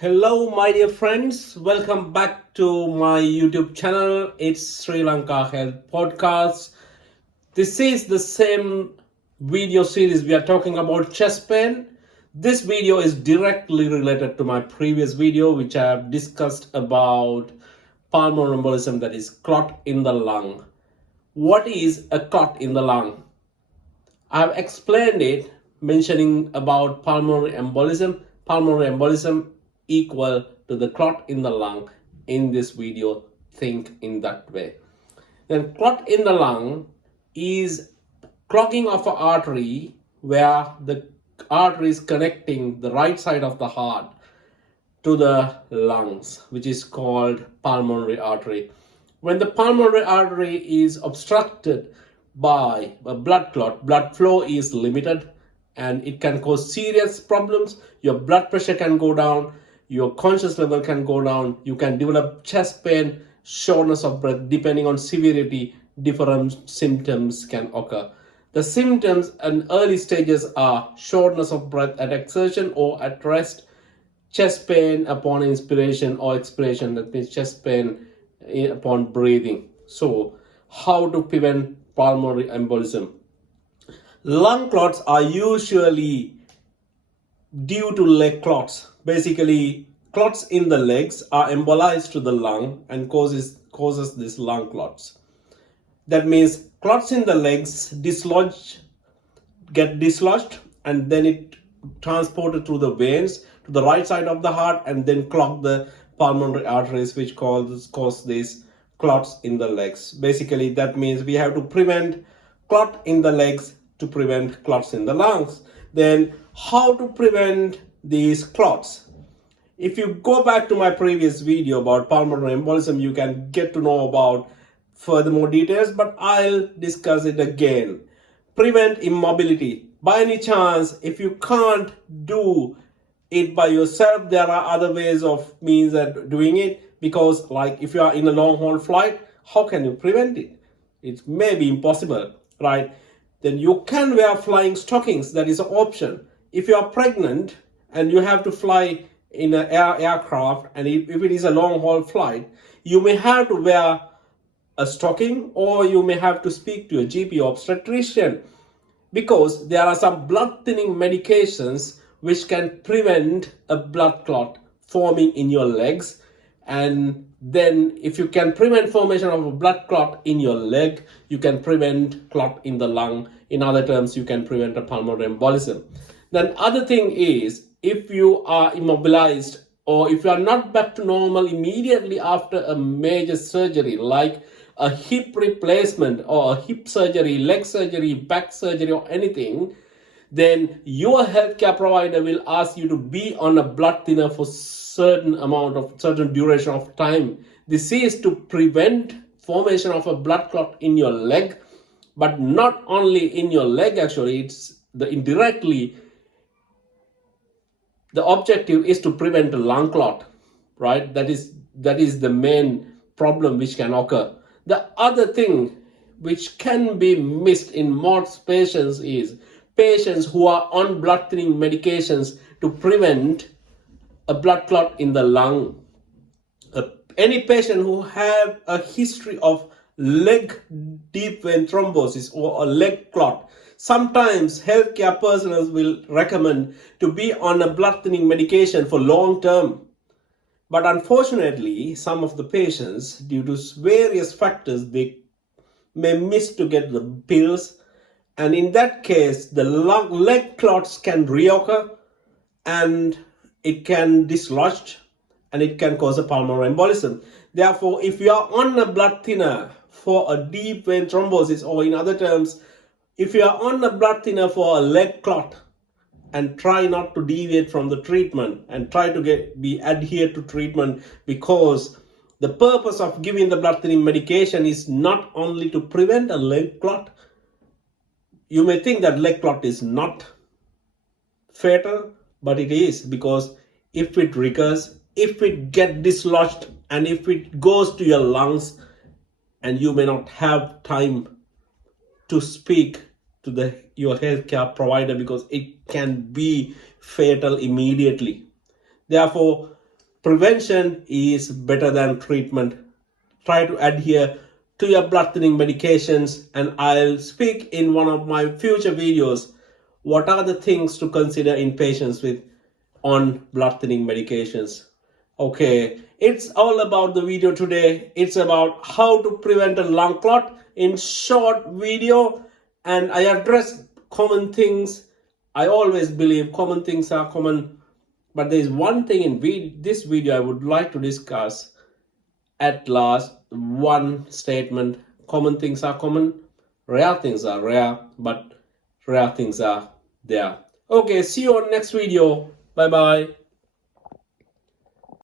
Hello, my dear friends. Welcome back to my YouTube channel. It's Sri Lanka Health Podcast. This is the same video series we are talking about chest pain. This video is directly related to my previous video, which I have discussed about pulmonary embolism, that is clot in the lung. What is a clot in the lung? I have explained it mentioning about pulmonary embolism. Pulmonary embolism equal to the clot in the lung. In this video, think in that way. Then clot in the lung is clogging of an artery where the artery is connecting the right side of the heart to the lungs, which is called pulmonary artery. When the pulmonary artery is obstructed by a blood clot, blood flow is limited and it can cause serious problems. Your blood pressure can go down, your conscious level can go down, you can develop chest pain, shortness of breath. Depending on severity, different symptoms can occur. The symptoms and early stages are shortness of breath at exertion or at rest, chest pain upon inspiration or expiration, that means chest pain upon breathing. So, how to prevent pulmonary embolism? Lung clots are usually due to leg clots. Basically, clots in the legs are embolized to the lung and causes these lung clots. That means clots in the legs get dislodged, and then it transported through the veins to the right side of the heart and then clog the pulmonary arteries, which cause these clots in the legs. Basically, that means we have to prevent clot in the legs to prevent clots in the lungs. Then how to prevent these clots? If you go back to my previous video about pulmonary embolism, you can get to know about further more details, but I'll discuss it again. Prevent immobility. By any chance, if you can't do it by yourself, there are other ways of means of doing it, because like if you are in a long haul flight, how can you prevent it? It may be impossible, right? Then you can wear flying stockings. That is an option. If you are pregnant and you have to fly in an aircraft, and if it is a long haul flight, you may have to wear a stocking, or you may have to speak to a GP or obstetrician, because there are some blood thinning medications which can prevent a blood clot forming in your legs. And then if you can prevent formation of a blood clot in your leg, you can prevent clot in the lung. In other terms, you can prevent a pulmonary embolism. Then other thing is, if you are immobilized or if you are not back to normal immediately after a major surgery like a hip replacement or a hip surgery, leg surgery, back surgery or anything, then your healthcare provider will ask you to be on a blood thinner for certain duration of time. This is to prevent formation of a blood clot in your leg, but not only in your leg. Actually, it's indirectly the objective is to prevent a lung clot, right? That is the main problem which can occur. The other thing which can be missed in most patients is patients who are on blood thinning medications to prevent a blood clot in the lung. Any patient who have a history of leg deep vein thrombosis or a leg clot, sometimes healthcare personnel will recommend to be on a blood thinning medication for long term. But unfortunately, some of the patients, due to various factors, they may miss to get the pills. And in that case, the leg clots can reoccur and it can dislodge and it can cause a pulmonary embolism. Therefore, if you are on a blood thinner for a deep vein thrombosis, or in other terms, if you are on a blood thinner for a leg clot, and try not to deviate from the treatment and try to be adhered to treatment, because the purpose of giving the blood thinning medication is not only to prevent a leg clot. You may think that leg clot is not fatal, but it is, because if it recurs, if it gets dislodged, and if it goes to your lungs, and you may not have time to speak to your healthcare provider, because it can be fatal immediately. Therefore, Prevention is better than treatment. Try to adhere to your blood thinning medications, and I'll speak in one of my future videos what are the things to consider in patients with on blood thinning medications. Okay, it's all about the video today. It's about how to prevent a lung clot in short video, and I address common things. I always believe common things are common, but there is one thing in this video I would like to discuss at last. One statement: common things are common, rare things are rare, but rare things are there. Okay, see you on next video. Bye bye.